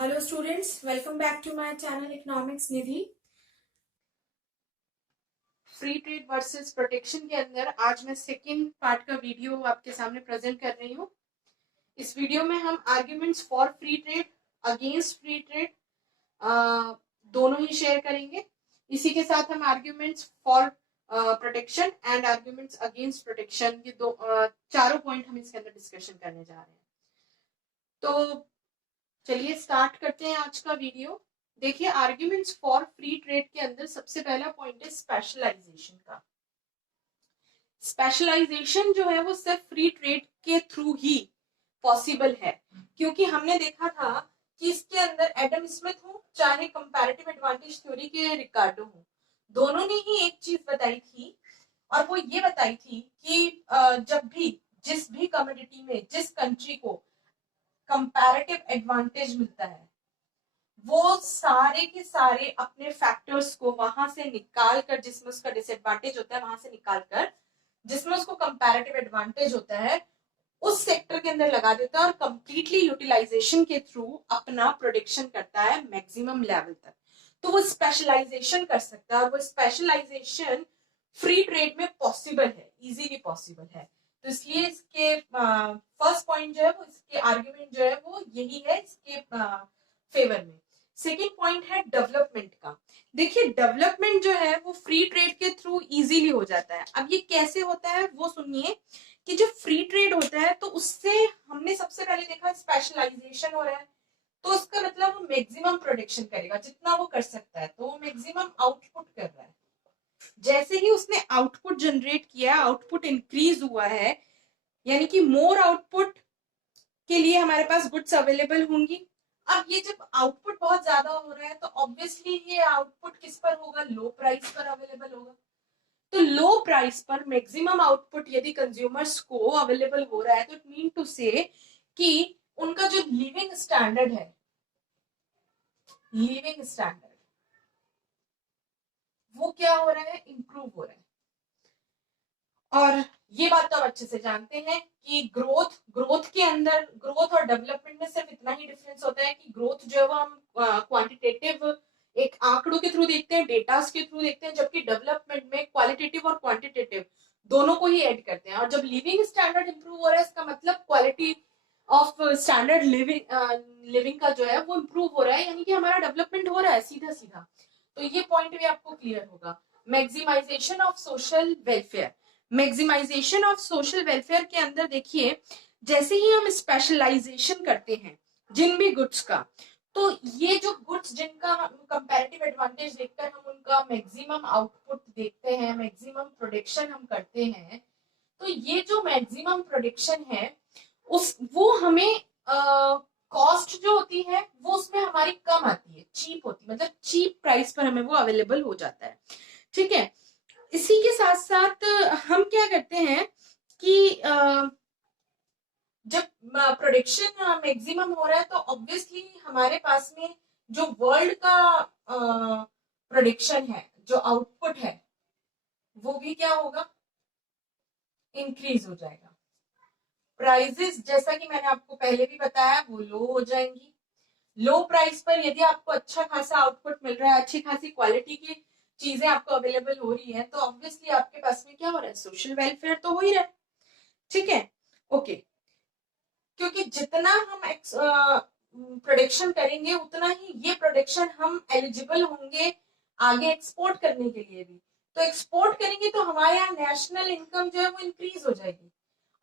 Hello students, welcome back to my channel economics Nidhi. Free trade versus protection के अंदर आज मैं सेकेंड पार्ट का वीडियो आपके सामने प्रेजेंट कर रही हूँ। इस वीडियो में हम arguments for free trade, against free trade दोनों ही शेयर करेंगे। इसी के साथ हम arguments for protection and arguments against protection, ये दो चारों पॉइंट हम इसके अंदर डिस्कशन करने जा रहे हैं। तो चलिए स्टार्ट करते हैं आज का वीडियो। देखिए, आर्ग्यूमेंट्स फॉर फ्री ट्रेड के अंदर सबसे पहला पॉइंट है स्पेशलाइजेशन का। स्पेशलाइजेशन जो है वो सिर्फ फ्री ट्रेड के थ्रू ही पॉसिबल है, क्योंकि हमने देखा था कि इसके अंदर एडम स्मिथ हो चाहे कंपैरेटिव एडवांटेज थ्योरी के रिकार्डो हो, दोनों ने ही एक चीज बताई थी, और वो ये बताई थी कि जब भी जिस भी कमोडिटी में जिस कंट्री को कंपैरेटिव एडवांटेज मिलता है, वो सारे के सारे अपने फैक्टर्स को वहां से निकाल कर, जिसमें उसका डिसएडवांटेज होता है वहां से निकाल कर जिसमें उसको कंपैरेटिव एडवांटेज होता है उस सेक्टर के अंदर लगा देता है और कंप्लीटली यूटिलाइजेशन के थ्रू अपना प्रोडक्शन करता है मैक्सिमम लेवल तक। तो वो स्पेशलाइजेशन कर सकता है, और वो स्पेशलाइजेशन फ्री ट्रेड में पॉसिबल है, इजीली पॉसिबल है। तो इसलिए इसके फर्स्ट पॉइंट जो है वो, इसके आर्ग्यूमेंट जो है वो यही है इसके फेवर में। सेकेंड पॉइंट है डेवलपमेंट का। देखिए, डेवलपमेंट जो है वो फ्री ट्रेड के थ्रू इजीली हो जाता है। अब ये कैसे होता है वो सुनिए कि जो फ्री ट्रेड होता है तो उससे हमने सबसे पहले देखा स्पेशलाइजेशन हो रहा है, तो उसका मतलब वो मैक्सिमम प्रोडक्शन करेगा, जितना वो कर सकता है तो वो मैक्सिमम आउटपुट कर रहा है। जैसे ही उसने आउटपुट जनरेट किया, आउटपुट इंक्रीज हुआ है, यानी कि मोर आउटपुट के लिए हमारे पास गुड्स अवेलेबल होंगी। अब ये जब आउटपुट बहुत ज्यादा हो रहा है तो ऑब्वियसली ये आउटपुट किस पर होगा, लो प्राइस पर अवेलेबल होगा। तो लो प्राइस पर मैक्सिमम आउटपुट यदि कंज्यूमर्स को अवेलेबल हो रहा है तो इट मीन टू से कि उनका जो लिविंग स्टैंडर्ड है, लिविंग स्टैंडर्ड वो क्या हो रहा है, इंप्रूव हो रहा है। और ये बात तो आप अच्छे से जानते हैं कि ग्रोथ के अंदर, ग्रोथ और डेवलपमेंट में सिर्फ इतना ही डिफरेंस होता है कि ग्रोथ जो है वो हम क्वांटिटेटिव एक आंकड़ों के थ्रू देखते हैं, डेटास के थ्रू देखते हैं, जबकि डेवलपमेंट में क्वालिटेटिव और क्वांटिटेटिव दोनों को ही ऐड करते हैं। और जब लिविंग स्टैंडर्ड इंप्रूव हो रहा है, इसका मतलब क्वालिटी ऑफ स्टैंडर्ड लिविंग का जो है वो इंप्रूव हो रहा है, यानी कि हमारा डेवलपमेंट हो रहा है सीधा सीधा। तो ये पॉइंट भी आपको क्लियर होगा। Maximisation of social welfare, maximisation of social welfare के अंदर देखिए, जैसे ही हम स्पेशलाइजेशन करते हैं जिन भी गुड्स का, तो ये जो गुड्स जिनका हम कंपैरेटिव एडवांटेज देखकर हम उनका मैक्सिमम आउटपुट देखते हैं, मैक्सिमम प्रोडक्शन हम करते हैं, तो ये जो मैक्सिमम प्रोडक्शन है उस वो हमें कॉस्ट जो होती है वो उसमें हमारी कम आती है, चीप होती है, मतलब चीप प्राइस पर हमें वो अवेलेबल हो जाता है। ठीक है, इसी के साथ साथ हम क्या करते हैं कि जब प्रोडक्शन मैक्सिमम हो रहा है तो ऑब्वियसली हमारे पास में जो वर्ल्ड का प्रोडक्शन है, जो आउटपुट है, वो भी क्या होगा, इंक्रीज हो जाएगा। प्राइजेस, जैसा कि मैंने आपको पहले भी बताया, वो लो हो जाएंगी। लो प्राइस पर यदि आपको अच्छा खासा आउटपुट मिल रहा है, अच्छी खासी क्वालिटी की चीजें आपको अवेलेबल हो रही है, तो ऑब्वियसली आपके पास में क्या हो रहा है, सोशल वेलफेयर तो हो ही रहा है। ठीक है, ओके। क्योंकि जितना हम प्रोडक्शन करेंगे उतना ही ये प्रोडक्शन हम एलिजिबल होंगे आगे एक्सपोर्ट करने के लिए भी। तो एक्सपोर्ट करेंगे तो हमारे यहाँ नेशनल इनकम जो है वो इंक्रीज हो जाएगी,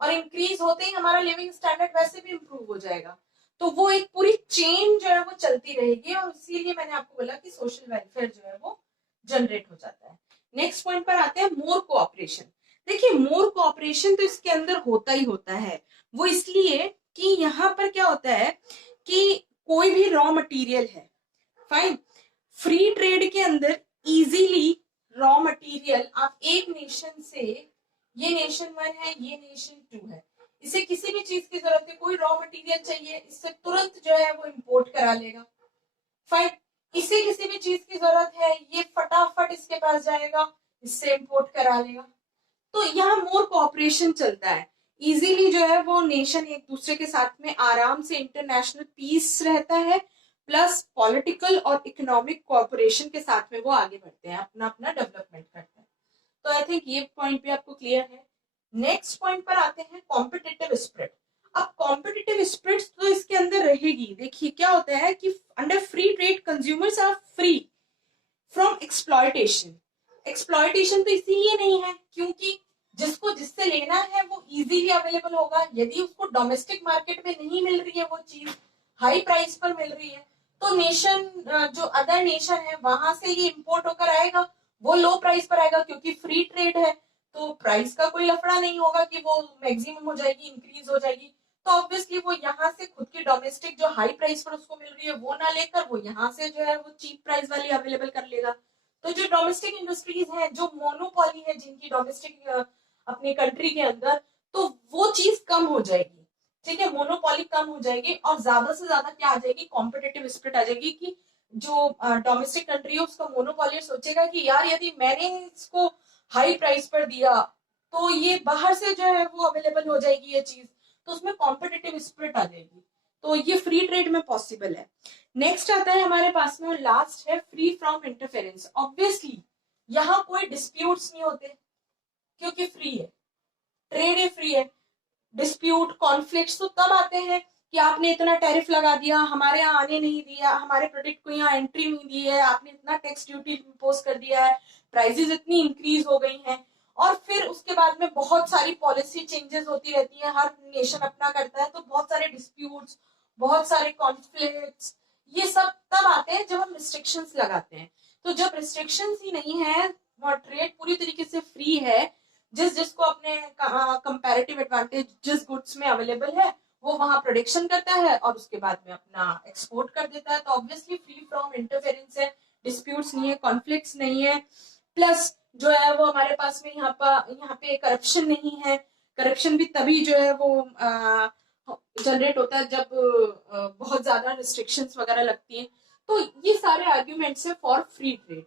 और इंक्रीज होते ही हमारा लिविंग स्टैंडर्ड वैसे भी इंप्रूव हो जाएगा। तो वो एक पूरी चेन जो है वो चलती रहेगी, और इसीलिए मैंने आपको बोला कि सोशल वेलफेयर जो है वो जनरेट हो जाता है। नेक्स्ट पॉइंट पर आते हैं, मोर कोऑपरेशन। देखिए, मोर कोऑपरेशन तो इसके अंदर होता ही होता है। वो इसलिए कि यहाँ पर क्या होता है कि कोई भी रॉ मटेरियल है, फाइन, फ्री ट्रेड के अंदर इजीली रॉ मटेरियल आप एक नेशन से, ये नेशन 1 है, ये नेशन 2 है, इसे किसी भी चीज की जरूरत है, कोई रॉ मटेरियल चाहिए, इससे तुरंत जो है वो इंपोर्ट करा लेगा। फाइन, इसे किसी भी चीज की जरूरत है, ये फटाफट इसके पास जाएगा, इससे इंपोर्ट करा लेगा। तो यहाँ मोर कोऑपरेशन चलता है, इजीली जो है वो नेशन एक दूसरे के साथ में आराम से इंटरनेशनल पीस रहता है, प्लस पॉलिटिकल और इकोनॉमिक कोऑपरेशन के साथ में वो आगे बढ़ते हैं, अपना अपना डेवलपमेंट करते हैं। तो आई थिंक ये पॉइंट भी आपको क्लियर है। नेक्स्ट पॉइंट पर आते हैं कॉम्पिटिटिव स्पिरिट। अब कॉम्पिटिटिव स्पिरिट तो इसके अंदर रहेगी। देखिए क्या होता है कि under free trade consumers are free from exploitation. Exploitation तो इसीलिए नहीं है क्योंकि जिसको जिससे लेना है वो इजीली अवेलेबल होगा। यदि उसको डोमेस्टिक मार्केट में नहीं मिल रही है वो चीज, हाई प्राइस पर मिल रही है, तो नेशन जो अदर नेशन है वहां से ये इंपोर्ट होकर आएगा, वो लो प्राइस पर आएगा क्योंकि फ्री ट्रेड है, तो प्राइस का कोई लफड़ा नहीं होगा कि वो मैक्सिमम हो जाएगी, इंक्रीज हो जाएगी। तो ऑब्वियसली वो यहाँ से खुद की डोमेस्टिक जो हाई प्राइस पर उसको मिल रही है वो ना लेकर वो यहाँ से जो है वो चीप प्राइस वाली अवेलेबल कर लेगा। तो जो डोमेस्टिक इंडस्ट्रीज हैं, जो मोनोपोली है जिनकी डोमेस्टिक अपनी कंट्री के अंदर, तो वो चीज कम हो जाएगी। ठीक है, मोनोपोली कम हो जाएगी और ज्यादा से ज्यादा क्या आ जाएगी, कॉम्पिटेटिव स्पिरिट आ जाएगी कि जो डोमेस्टिक कंट्री है उसका मोनोपोली सोचेगा कि यार यदि मैंने इसको हाई प्राइस पर दिया तो ये बाहर से जो है वो अवेलेबल हो जाएगी ये चीज, तो उसमें कॉम्पिटेटिव स्पिरिट आ जाएगी। तो ये फ्री ट्रेड में पॉसिबल है। नेक्स्ट आता है हमारे पास में, लास्ट है फ्री फ्रॉम इंटरफेरेंस। ऑब्वियसली यहाँ कोई डिस्प्यूट्स नहीं होते क्योंकि फ्री है, ट्रेड है, फ्री है। डिस्प्यूट कॉन्फ्लिक्ट्स तो तब आते हैं कि आपने इतना टैरिफ लगा दिया, हमारे यहाँ आने नहीं दिया, हमारे प्रोडक्ट को यहाँ एंट्री नहीं दी है, आपने इतना टैक्स ड्यूटी इम्पोज कर दिया है, प्राइसेस इतनी इंक्रीज हो गई हैं, और फिर उसके बाद में बहुत सारी पॉलिसी चेंजेस होती रहती है, हर नेशन अपना करता है, तो बहुत सारे डिस्प्यूट्स, बहुत सारे कॉन्फ्लिक्ट्स, ये सब तब आते हैं जब हम रिस्ट्रिक्शंस लगाते हैं। तो जब रिस्ट्रिक्शंस ही नहीं है, ट्रेड पूरी तरीके से फ्री है, जिस जिसको अपने कंपैरेटिव एडवांटेज जिस गुड्स में अवेलेबल है वो वहां प्रोडक्शन करता है और उसके बाद में अपना एक्सपोर्ट कर देता है, तो ऑब्वियसली फ्री फ्रॉम इंटरफेरेंस है, डिस्प्यूट्स नहीं है, कॉन्फ्लिक्ट्स नहीं है, प्लस जो है वो हमारे पास में यहाँ पे करप्शन नहीं है। करप्शन भी तभी जो है वो जनरेट होता है जब बहुत ज्यादा रिस्ट्रिक्शंस वगैरह लगती हैं। तो ये सारे आर्ग्यूमेंट्स है फॉर फ्री ट्रेड।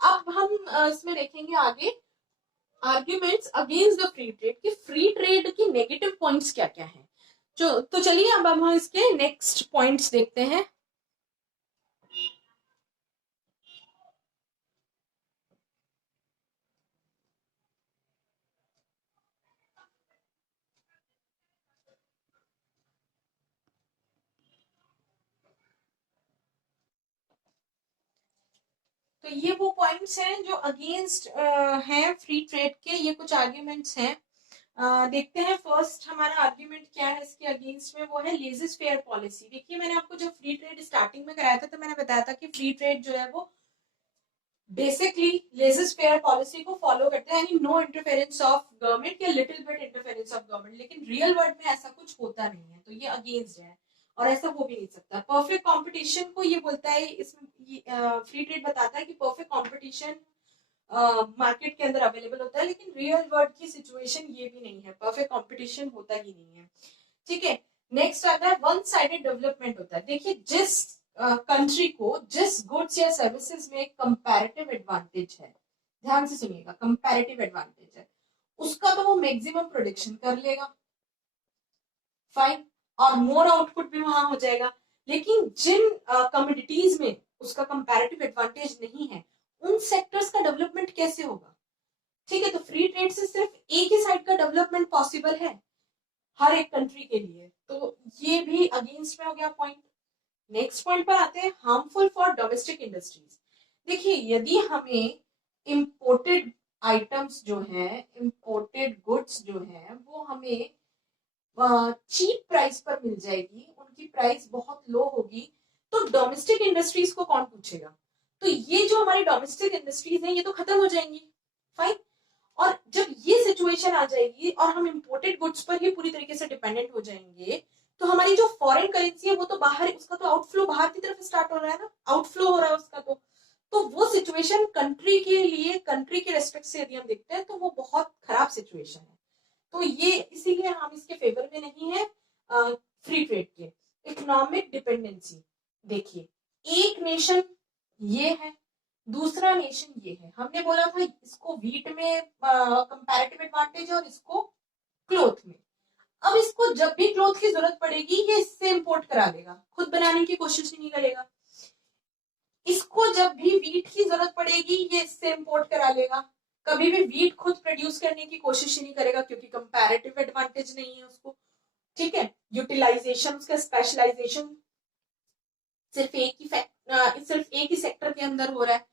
अब हम इसमें देखेंगे आगे arguments against the free trade कि फ्री ट्रेड की नेगेटिव पॉइंट्स क्या क्या हैं। तो चलिए अब हम इसके नेक्स्ट पॉइंट्स देखते हैं। तो ये वो पॉइंट्स हैं जो अगेंस्ट हैं फ्री ट्रेड के, ये कुछ आर्ग्यूमेंट्स हैं। देखते हैं फर्स्ट हमारा आर्ग्यूमेंट क्या है इसके अगेंस्ट में, वो है लेजिस फेयर पॉलिसी। देखिए मैंने आपको जब फ्री ट्रेड स्टार्टिंग में कराया था तो मैंने बताया था कि फ्री ट्रेड जो है वो बेसिकली लेजिस फेयर पॉलिसी को फॉलो करते हैं, यानी नो इंटरफेरेंस ऑफ गवर्नमेंट या little bit interference of government, लेकिन रियल वर्ल्ड में ऐसा कुछ होता नहीं है, तो ये अगेंस्ट है और ऐसा हो भी नहीं सकता। परफेक्ट कंपटीशन को ये बोलता है, इसमें फ्री ट्रेड बताता है कि परफेक्ट कंपटीशन मार्केट के अंदर अवेलेबल होता है, लेकिन रियल वर्ल्ड की सिचुएशन ये भी नहीं है, परफेक्ट कंपटीशन होता ही नहीं है। ठीक है, नेक्स्ट आता है वन साइडेड डेवलपमेंट होता है। देखिए जिस कंट्री को जिस गुड्स या सर्विसेज में कंपैरेटिव एडवांटेज है, ध्यान से सुनिएगा, कंपैरेटिव एडवांटेज है, उसका तो वो मैक्सिमम प्रोडक्शन कर लेगा, फाइन, और मोर आउटपुट भी वहां हो जाएगा। लेकिन जिन कमोडिटीज में उसका कंपैरेटिव एडवांटेज नहीं है, उन सेक्टर्स का डेवलपमेंट कैसे होगा। ठीक है, तो फ्री ट्रेड से सिर्फ एक ही साइड का डेवलपमेंट पॉसिबल है हर एक कंट्री के लिए, तो ये भी अगेंस्ट में हो गया पॉइंट। नेक्स्ट पॉइंट पर आते हैं हार्मफुल फॉर डोमेस्टिक इंडस्ट्रीज। देखिए यदि हमें इंपोर्टेड आइटम्स जो है, इंपोर्टेड गुड्स जो है वो हमें चीप प्राइस पर मिल जाएगी, उनकी प्राइस बहुत लो होगी, तो डोमेस्टिक इंडस्ट्रीज को कौन पूछेगा। तो ये जो हमारी डोमेस्टिक इंडस्ट्रीज हैं ये तो खत्म हो जाएंगी, फाइन। और जब ये सिचुएशन आ जाएगी और हम इंपोर्टेड गुड्स पर ही पूरी तरीके से डिपेंडेंट हो जाएंगे, तो हमारी जो फॉरेन करेंसी है वो तो बाहर, उसका तो आउटफ्लो बाहर की तरफ स्टार्ट हो रहा है ना, आउटफ्लो हो रहा है उसका, तो वो सिचुएशन कंट्री के लिए, कंट्री के रेस्पेक्ट से यदि हम देखते हैं तो वो बहुत खराब सिचुएशन है। तो ये इसीलिए हम इसके फेवर में नहीं है फ्री ट्रेड के। इकोनॉमिक डिपेंडेंसी, देखिए एक नेशन ये है, दूसरा नेशन ये है, हमने बोला था इसको व्हीट में कंपैरेटिव एडवांटेज और इसको क्लोथ में। अब इसको जब भी क्लोथ की जरूरत पड़ेगी ये इससे इंपोर्ट करा देगा, खुद बनाने की कोशिश ही नहीं करेगा। इसको जब भी वीट की जरूरत पड़ेगी ये इससे इंपोर्ट करा लेगा, कभी भी वीट खुद प्रोड्यूस करने की कोशिश ही नहीं करेगा क्योंकि कंपैरेटिव एडवांटेज नहीं है उसको, ठीक है। यूटिलाइजेशन, उसका स्पेशलाइजेशन सिर्फ एक ही सेक्टर के अंदर हो रहा है।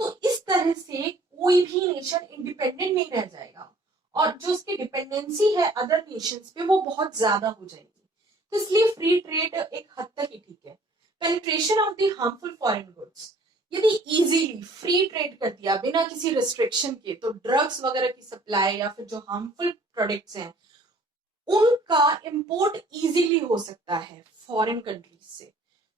तो इस तरह से कोई भी नेशन इंडिपेंडेंट नहीं रह जाएगा और जो उसकी डिपेंडेंसी है अदर नेशंस पे वो बहुत ज्यादा हो जाएगी। तो इसलिए फ्री ट्रेड एक हद तक ही ठीक है। Penetration of the harmful foreign goods, यदि इजीली फ्री ट्रेड कर दिया बिना किसी रिस्ट्रिक्शन के, तो ड्रग्स वगैरह की सप्लाई या फिर जो हार्मफुल प्रोडक्ट्स हैं उनका इंपोर्ट इजीली हो सकता है फॉरेन कंट्रीज से।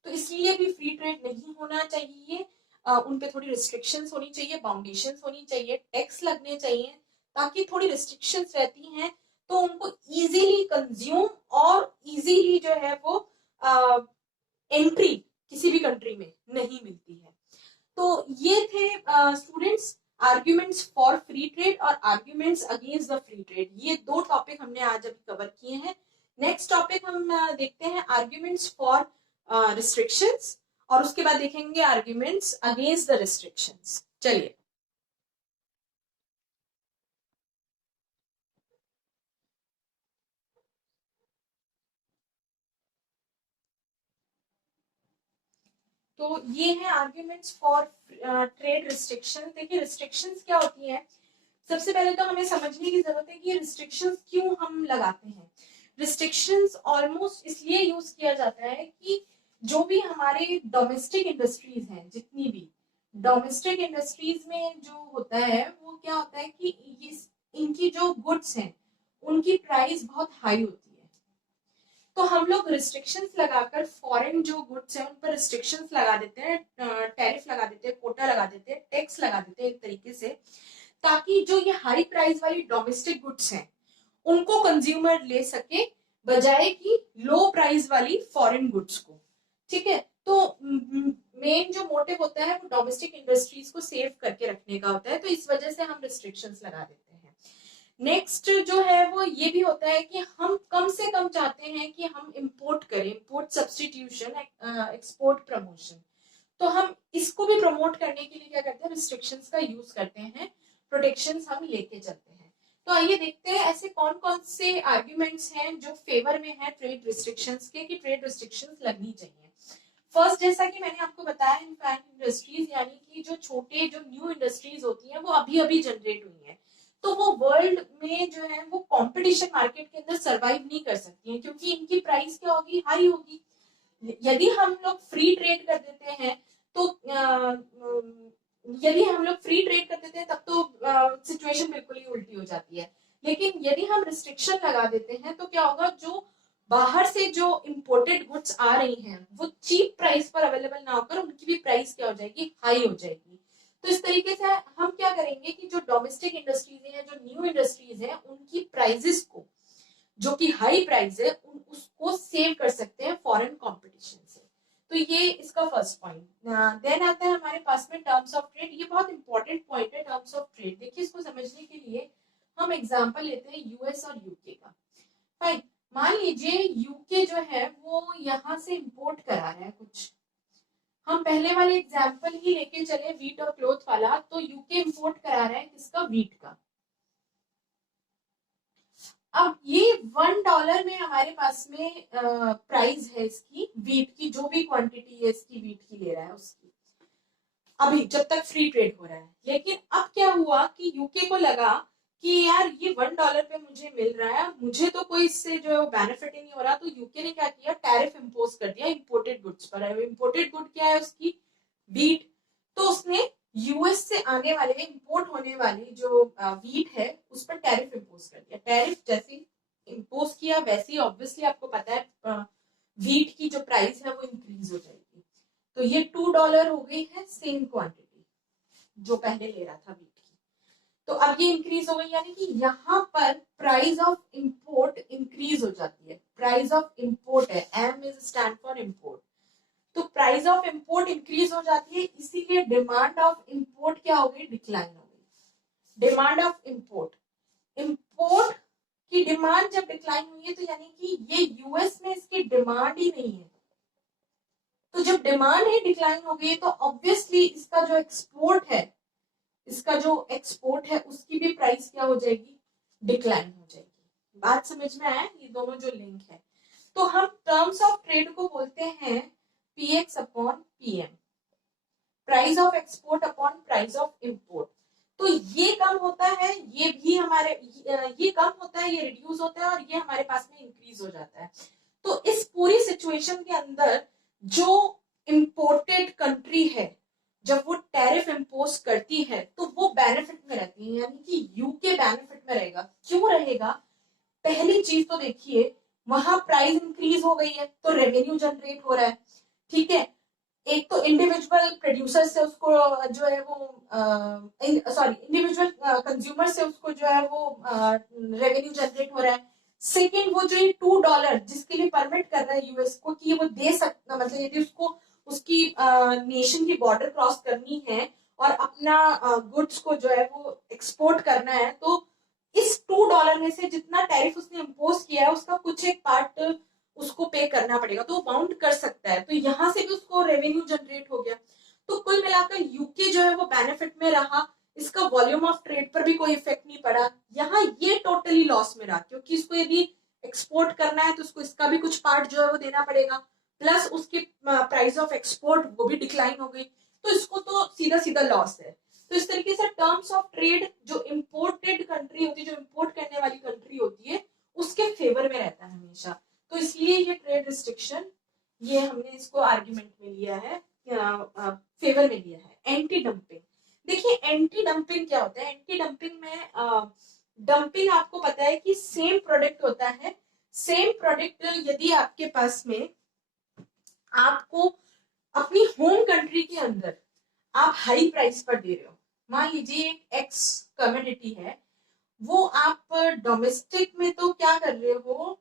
तो इसलिए भी फ्री ट्रेड नहीं होना चाहिए, उन पे थोड़ी रिस्ट्रिक्शंस होनी चाहिए, बाउंडेशंस होनी चाहिए, टैक्स लगने चाहिए, ताकि थोड़ी रिस्ट्रिक्शंस रहती हैं तो उनको इजीली कंज्यूम और इजीली जो है वो एंट्री किसी भी कंट्री में नहीं मिलती है। तो ये थे students arguments for free trade और arguments against the free trade. ये दो टॉपिक हमने आज अभी कवर किए हैं। नेक्स्ट टॉपिक हम देखते हैं आर्ग्यूमेंट्स फॉर रिस्ट्रिक्शंस और उसके बाद देखेंगे आर्ग्यूमेंट्स अगेंस्ट द रिस्ट्रिक्शंस। चलिए, तो ये है आर्ग्यूमेंट्स फॉर ट्रेड रिस्ट्रिक्शन। देखिए रिस्ट्रिक्शंस क्या होती है, सबसे पहले तो हमें समझने की जरूरत है कि रिस्ट्रिक्शंस क्यों हम लगाते हैं। रिस्ट्रिक्शंस ऑलमोस्ट इसलिए यूज किया जाता है कि जो भी हमारे डोमेस्टिक इंडस्ट्रीज हैं, जितनी भी डोमेस्टिक इंडस्ट्रीज में जो होता है वो क्या होता है कि इनकी जो गुड्स हैं उनकी प्राइस बहुत हाई होती है। तो हम लोग रिस्ट्रिक्शंस लगाकर फॉरेन जो गुड्स हैं उन पर रिस्ट्रिक्शंस लगा देते हैं, टैरिफ लगा देते हैं, कोटा लगा देते हैं, टैक्स लगा देते हैं एक तरीके से, ताकि जो ये हाई प्राइस वाली डोमेस्टिक गुड्स हैं उनको कंज्यूमर ले सके बजाय कि लो प्राइस वाली फॉरेन गुड्स को, ठीक है। तो मेन जो मोटिव होता है वो डोमेस्टिक इंडस्ट्रीज को सेव करके रखने का होता है, तो इस वजह से हम रिस्ट्रिक्शंस लगा देते हैं। नेक्स्ट जो है वो ये भी होता है कि हम कम से कम चाहते हैं कि हम इंपोर्ट करें, इंपोर्ट सब्सटीट्यूशन, एक्सपोर्ट प्रमोशन। तो हम इसको भी प्रमोट करने के लिए क्या करते हैं, रिस्ट्रिक्शंस का यूज करते हैं, प्रोटेक्शंस हम लेके चलते हैं। तो आइए देखते हैं ऐसे कौन कौन से आर्ग्यूमेंट्स हैं जो फेवर में है ट्रेड रिस्ट्रिक्शंस के, कि ट्रेड रिस्ट्रिक्शंस लगनी चाहिए। फर्स्ट, जैसा कि मैंने आपको बताया, इनफैक्ट इंडस्ट्रीज यानी कि जो छोटे जो न्यू इंडस्ट्रीज होती हैं वो अभी अभी जनरेट हुई हैं, तो वो वर्ल्ड में जो है वो कंपटीशन मार्केट के अंदर सरवाइव नहीं कर सकती हैं क्योंकि इनकी प्राइस क्या होगी, हाई होगी। यदि हम लोग फ्री ट्रेड कर देते हैं तो यदि हम लोग फ्री ट्रेड कर देते हैं तब तो सिचुएशन बिल्कुल ही उल्टी हो जाती है। लेकिन यदि हम रिस्ट्रिक्शन लगा देते हैं तो क्या होगा, जो बाहर से जो इंपोर्टेड गुड्स आ रही हैं वो चीप प्राइस पर अवेलेबल ना होकर उनकी भी प्राइस क्या हो जाएगी, हाई हो जाएगी। तो इस तरीके से हम क्या करेंगे कि जो डोमेस्टिक इंडस्ट्रीज हैं, जो न्यू इंडस्ट्रीज हैं, उनकी प्राइसेस को, जो कि हाई प्राइस है, उसको सेव कर सकते हैं फॉरेन कंपटीशन से। तो ये इसका फर्स्ट पॉइंट। देन आता है हमारे पास में टर्म्स ऑफ ट्रेड। ये बहुत इंपॉर्टेंट पॉइंट है टर्म्स ऑफ ट्रेड। देखिए इसको समझने के लिए हम एग्जांपल लेते हैं यूएस और यूके का। फाइन, मान लीजिए यूके जो है वो यहाँ से इंपोर्ट करा रहा है कुछ, हम पहले वाले एग्जाम्पल ही लेके चले वीट और क्लोथ वाला, तो यूके इंपोर्ट करा रहा है किसका, वीट का। अब ये $1 में हमारे पास में प्राइस है इसकी, वीट की जो भी क्वांटिटी है इसकी वीट की ले रहा है उसकी, अभी जब तक फ्री ट्रेड हो रहा है। लेकिन अब क्या हुआ कि यूके को लगा कि यार ये $1 पे मुझे मिल रहा है, मुझे तो कोई इससे जो है बेनिफिट ही नहीं हो रहा, तो यूके ने क्या किया, टैरिफ इम्पोज कर दिया इंपोर्टेड गुड्स पर। इंपोर्टेड गुड क्या है उसकी, वीट। तो उसने यूएस से आने वाले, इंपोर्ट होने वाली जो वीट है उस पर टैरिफ इम्पोज कर दिया। टैरिफ जैसे इम्पोज किया वैसे ही ऑब्वियसली आपको पता है वीट की जो प्राइस है वो इंक्रीज हो जाएगी। तो ये $2 हो गई है सेम क्वांटिटी जो पहले ले रहा था वीट की, तो अब ये इंक्रीज हो गई, यानी कि यहाँ पर प्राइस ऑफ इंपोर्ट इंक्रीज हो जाती है। प्राइस ऑफ इंपोर्ट है, M is stand for import, तो प्राइस ऑफ इंपोर्ट इंक्रीज हो जाती है, इसीलिए डिमांड ऑफ इंपोर्ट क्या हो गई, डिक्लाइन हो गई। डिमांड ऑफ इंपोर्ट, इंपोर्ट की डिमांड जब डिक्लाइन हुई है तो यानी कि ये यूएस में इसकी डिमांड ही नहीं है, तो जब डिमांड ही डिक्लाइन हो गई तो ऑब्वियसली इसका जो एक्सपोर्ट है, उसकी भी प्राइस क्या हो जाएगी, डिक्लाइन हो जाएगी। बात समझ में आया, ये दोनों जो लिंक है। तो हम टर्म्स ऑफ ट्रेड को बोलते हैं px upon PM, price of export upon price of import. तो ये कम होता है, ये भी हमारे, ये कम होता है, ये रिड्यूस होता है, और ये हमारे पास में इंक्रीज हो जाता है। तो इस पूरी सिचुएशन के अंदर जो इंपोर्टेड कंट्री है, जब वो टैरिफ इंपोज करती है तो वो बेनिफिट में रहती है, यानी कि यूके बेनिफिट में रहेगा। क्यों रहेगा? पहली चीज तो देखिए, वहां प्राइस इंक्रीज हो गई है तो रेवेन्यू जनरेट हो रहा है, ठीक है। एक तो इंडिविजुअल प्रोड्यूसर से उसको जो है वो इंडिविजुअल कंज्यूमर से उसको जो है वो रेवेन्यू जनरेट हो रहा है। सेकेंड, वो जो ये $2 जिसके लिए परमिट कर रहा है यूएस को कि वो दे सकता, मतलब यदि उसको उसकी नेशन की बॉर्डर क्रॉस करनी है और अपना गुड्स को जो है वो एक्सपोर्ट करना है, तो इस $2 में से जितना टैरिफ उसने इम्पोज किया है उसका कुछ एक पार्ट उसको पे करना पड़ेगा, तो वो बाउंड कर सकता है। तो यहां से भी उसको रेवेन्यू जनरेट हो गया। तो कुल मिलाकर यूके जो है वो बेनिफिट में रहा, इसका वॉल्यूम ऑफ ट्रेड पर भी कोई इफेक्ट नहीं पड़ा। यहाँ ये टोटली लॉस में रहा, क्योंकि इसको यदि एक्सपोर्ट करना है तो उसको इसका भी कुछ पार्ट जो है वो देना पड़ेगा, प्लस उसकी प्राइस ऑफ एक्सपोर्ट वो भी डिक्लाइन हो गई, तो इसको तो सीधा सीधा लॉस है। तो इस तरीके से टर्म्स ऑफ ट्रेड जो इम्पोर्टेड कंट्री होती है, जो इम्पोर्ट करने वाली कंट्री होती है, उसके फेवर में रहता है हमेशा। तो इसलिए ये ट्रेड रिस्ट्रिक्शन, ये हमने इसको आर्ग्यूमेंट में लिया है, फेवर में लिया है। एंटी डंपिंग, देखिए एंटी डंपिंग क्या होता है? एंटी डंपिंग में डंपिंग आपको पता है कि सेम प्रोडक्ट होता है, सेम प्रोडक्ट यदि आपके पास में आपको अपनी होम कंट्री के अंदर आप हाई प्राइस पर दे रहे हो, मान लीजिए एक एक्स कमोडिटी है, वो आप डोमेस्टिक में तो क्या कर रहे हो,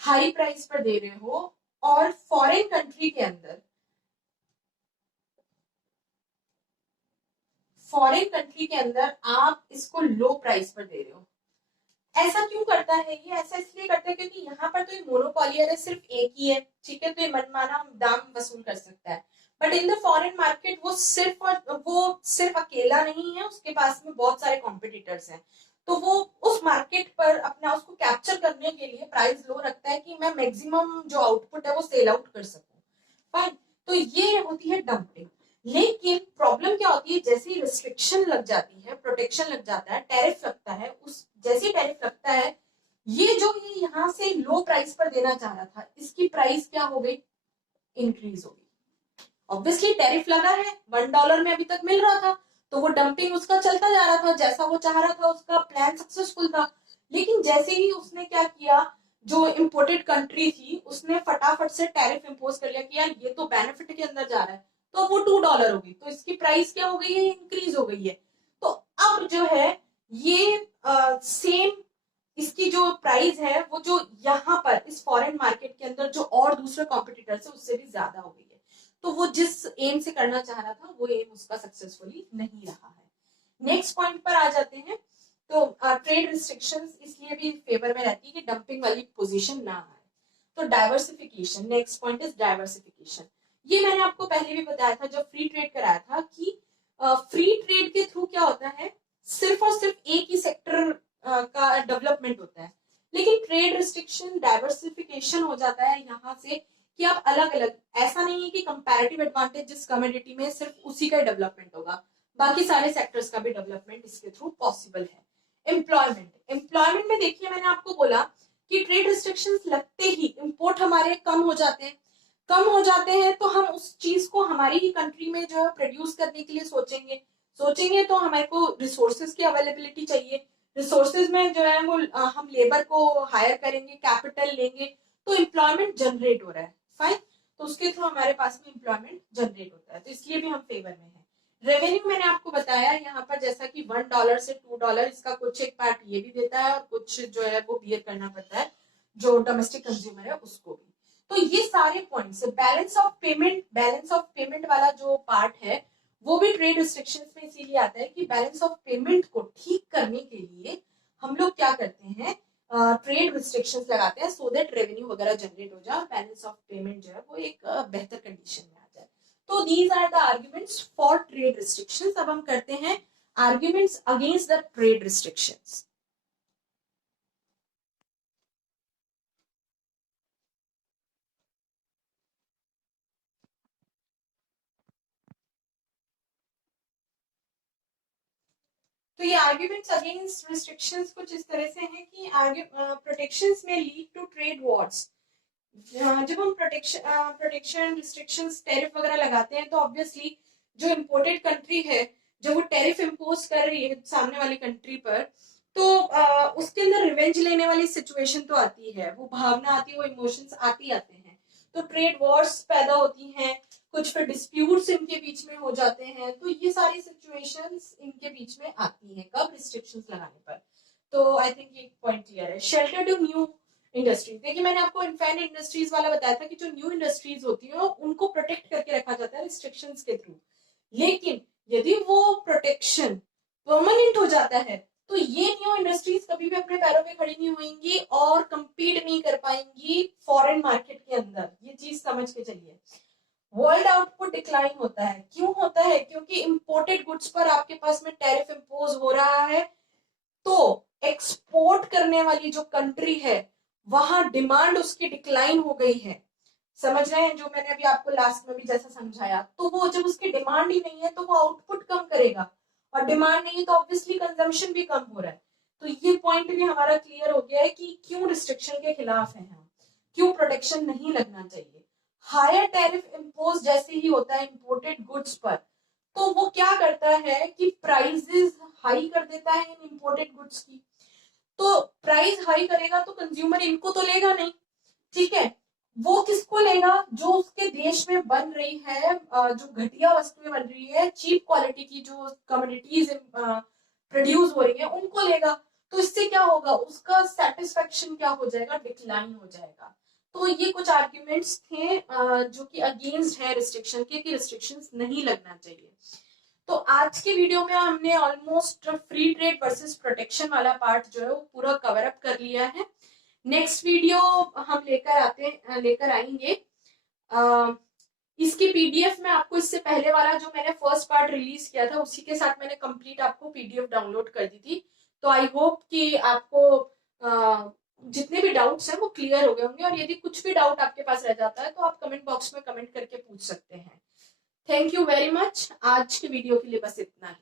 हाई प्राइस पर दे रहे हो, और फॉरेन कंट्री के अंदर, आप इसको लो प्राइस पर दे रहे हो। ऐसा क्यों करता है ये? ऐसा इसलिए करता है क्योंकि यहाँ पर तो ये मोनोपोलियर है, सिर्फ एक ही है, ठीक है, तो ये मनमाना दाम वसूल कर सकता है। But in the foreign market वो सिर्फ अकेला नहीं है, उसके पास में बहुत सारे कॉम्पिटिटर्स हैं, तो वो उस मार्केट पर अपना उसको कैप्चर करने के लिए प्राइस लो रखता है कि मैं मैक्सिमम जो आउटपुट है वो सेल आउट कर सकूं। फाइन, तो ये होती है डंपिंग। लेकिन प्रॉब्लम क्या होती है, जैसे ही रिस्ट्रिक्शन लग जाती है, प्रोटेक्शन लग जाता है, टैरिफ लगता है, उस जैसे टैरिफ लगता है, ये जो ये यहाँ से लो प्राइस पर देना चाह रहा था, इसकी प्राइस क्या हो गई, इंक्रीज हो गई। ऑब्वियसली टैरिफ लगा है, $1 में अभी तक मिल रहा था, तो वो डंपिंग उसका चलता जा रहा था, जैसा वो चाह रहा था, उसका प्लान सक्सेसफुल था। लेकिन जैसे ही उसने क्या किया, जो इम्पोर्टेड कंट्री थी, उसने फटाफट से टैरिफ इंपोज कर लिया कि यार ये तो बेनिफिट के अंदर जा रहा है, तो वो $2 होगी, तो इसकी प्राइस क्या हो गई है, इंक्रीज हो गई है। तो अब जो है ये सेम इसकी जो प्राइस है वो जो यहाँ पर इस फॉरेन मार्केट के अंदर जो और दूसरे कॉम्पिटिटर्स है उससे भी ज्यादा हो गई है। तो वो जिस एम से करना चाह रहा था वो एम उसका सक्सेसफुली नहीं रहा है। नेक्स्ट पॉइंट पर आ जाते हैं। तो ट्रेड रिस्ट्रिक्शंस इसलिए भी फेवर में रहती है कि डंपिंग वाली पोजीशन ना आए। तो diversification, next point is diversification. ये मैंने आपको पहले भी बताया था जब फ्री ट्रेड कराया था कि फ्री ट्रेड के थ्रू क्या होता है, सिर्फ और सिर्फ एक ही सेक्टर का डेवलपमेंट होता है। लेकिन ट्रेड रिस्ट्रिक्शन डाइवर्सिफिकेशन हो जाता है यहाँ से कि आप अलग अलग, ऐसा नहीं है कि कंपैरेटिव एडवांटेज जिस कमोडिटी में सिर्फ उसी का डेवलपमेंट होगा, बाकी सारे सेक्टर्स का भी डेवलपमेंट इसके थ्रू पॉसिबल है। एम्प्लॉयमेंट में देखिए मैंने आपको बोला कि ट्रेड रिस्ट्रिक्शंस लगते ही इंपोर्ट हमारे कम हो जाते हैं, तो हम उस चीज को हमारी ही कंट्री में जो है प्रोड्यूस करने के लिए सोचेंगे तो हमारे को रिसोर्सेज की अवेलेबिलिटी चाहिए। रिसोर्सेज में जो है वो हम लेबर को हायर करेंगे, कैपिटल लेंगे, तो एम्प्लॉयमेंट जनरेट हो रहा है। फाइन, तो उसके थ्रू हमारे पास में एम्प्लॉयमेंट जनरेट होता है, तो इसलिए भी हम फेवर में है। रेवेन्यू मैंने आपको बताया यहाँ पर, जैसा कि $1 से $2 इसका कुछ एक पार्ट ये भी देता है और कुछ जो है वो बियर करना पड़ता है जो डोमेस्टिक कंज्यूमर है उसको भी। तो ये सारे पॉइंट्स, बैलेंस ऑफ पेमेंट वाला जो पार्ट है वो भी ट्रेड रिस्ट्रिक्शंस में इसीलिए आता है कि बैलेंस ऑफ पेमेंट को ठीक करने के लिए हम लोग क्या करते हैं, ट्रेड रिस्ट्रिक्शंस लगाते हैं, सो दैट रेवेन्यू वगैरह जनरेट हो जाए और बैलेंस ऑफ पेमेंट जो है वो एक बेहतर कंडीशन में आ जाए। तो these are the arguments for trade restrictions. अब हम करते हैं arguments against the trade restrictions. तो ये आर्ग्यूमेंट्स अगेंस्ट रिस्ट्रिक्शंस कुछ इस तरह से हैं कि प्रोटेक्शंस में लीड टू ट्रेड वॉर्स। जब हम प्रोटेक्शन रिस्ट्रिक्शंस टैरिफ वगैरह लगाते हैं तो ऑब्वियसली जो इम्पोर्टेड कंट्री है जब वो टैरिफ इम्पोज कर रही है सामने वाली कंट्री पर, तो उसके अंदर रिवेंज लेने वाली सिचुएशन तो आती है, वो भावना आती है, वो इमोशंस आते हैं। तो ट्रेड वॉर्स पैदा होती हैं, कुछ फिर डिस्प्यूट्स इनके बीच में हो जाते हैं। तो ये सारी सिचुएशंस इनके बीच में आती हैं कब रिस्ट्रिक्शंस लगाने पर। तो आई थिंक ये पॉइंट क्लियर है। शेल्टर टू न्यू इंडस्ट्रीज, देखिए मैंने आपको इन्फेंट इंडस्ट्रीज वाला बताया था कि जो न्यू इंडस्ट्रीज होती है उनको प्रोटेक्ट करके रखा जाता है रिस्ट्रिक्शंस के थ्रू। लेकिन यदि वो प्रोटेक्शन परमानेंट हो जाता है तो ये न्यू इंडस्ट्रीज कभी भी अपने पैरों पे खड़ी नहीं होंगी और compete नहीं कर पाएंगी फॉरेन मार्केट के अंदर। ये चीज समझ के चलिए। वर्ल्ड आउटपुट डिक्लाइन होता है। क्यों होता है? क्योंकि इंपोर्टेड गुड्स पर आपके पास में टैरिफ इंपोज हो रहा है, तो एक्सपोर्ट करने वाली जो कंट्री है वहां डिमांड उसकी डिक्लाइन हो गई है। समझ रहे हैं जो मैंने अभी आपको लास्ट में भी जैसा समझाया। तो वो जब उसकी डिमांड ही नहीं है तो वो आउटपुट कम करेगा, और डिमांड नहीं है तो ऑब्वियसली कंजम्पशन भी कम हो रहा है। तो ये पॉइंट भी हमारा क्लियर हो गया है कि क्यों रिस्ट्रिक्शन के खिलाफ है हम, क्यों प्रोटेक्शन नहीं लगना चाहिए। हायर टैरिफ इम्पोज जैसे ही होता है इंपोर्टेड गुड्स पर, तो वो क्या करता है कि प्राइसेस हाई कर देता है इन इंपोर्टेड गुड्स की। तो प्राइस हाई करेगा तो कंज्यूमर इनको तो लेगा नहीं, ठीक है। वो किसको लेगा? जो उसके देश में बन रही है, जो घटिया वस्तुएं बन रही है, चीप क्वालिटी की जो कमोडिटीज प्रोड्यूस हो रही है उनको लेगा। तो इससे क्या होगा? उसका सेटिस्फेक्शन क्या हो जाएगा? डिक्लाइन हो जाएगा। तो ये कुछ आर्ग्यूमेंट्स थे जो कि अगेंस्ट है रिस्ट्रिक्शन के, कि रिस्ट्रिक्शंस नहीं लगना चाहिए। तो आज की वीडियो में हमने almost free trade versus protection वाला पार्ट जो है वो पूरा कवर अप कर लिया है। नेक्स्ट वीडियो हम लेकर आएंगे इसकी पीडीएफ में आपको, इससे पहले वाला जो मैंने फर्स्ट पार्ट रिलीज किया था उसी के साथ मैंने कंप्लीट आपको पीडीएफ डाउनलोड कर दी थी। तो आई होप कि आपको जितने भी डाउट्स हैं वो क्लियर हो गए होंगे, और यदि कुछ भी डाउट आपके पास रह जाता है तो आप कमेंट बॉक्स में कमेंट करके पूछ सकते हैं। Thank you very much. आज की वीडियो के लिए बस इतना ही।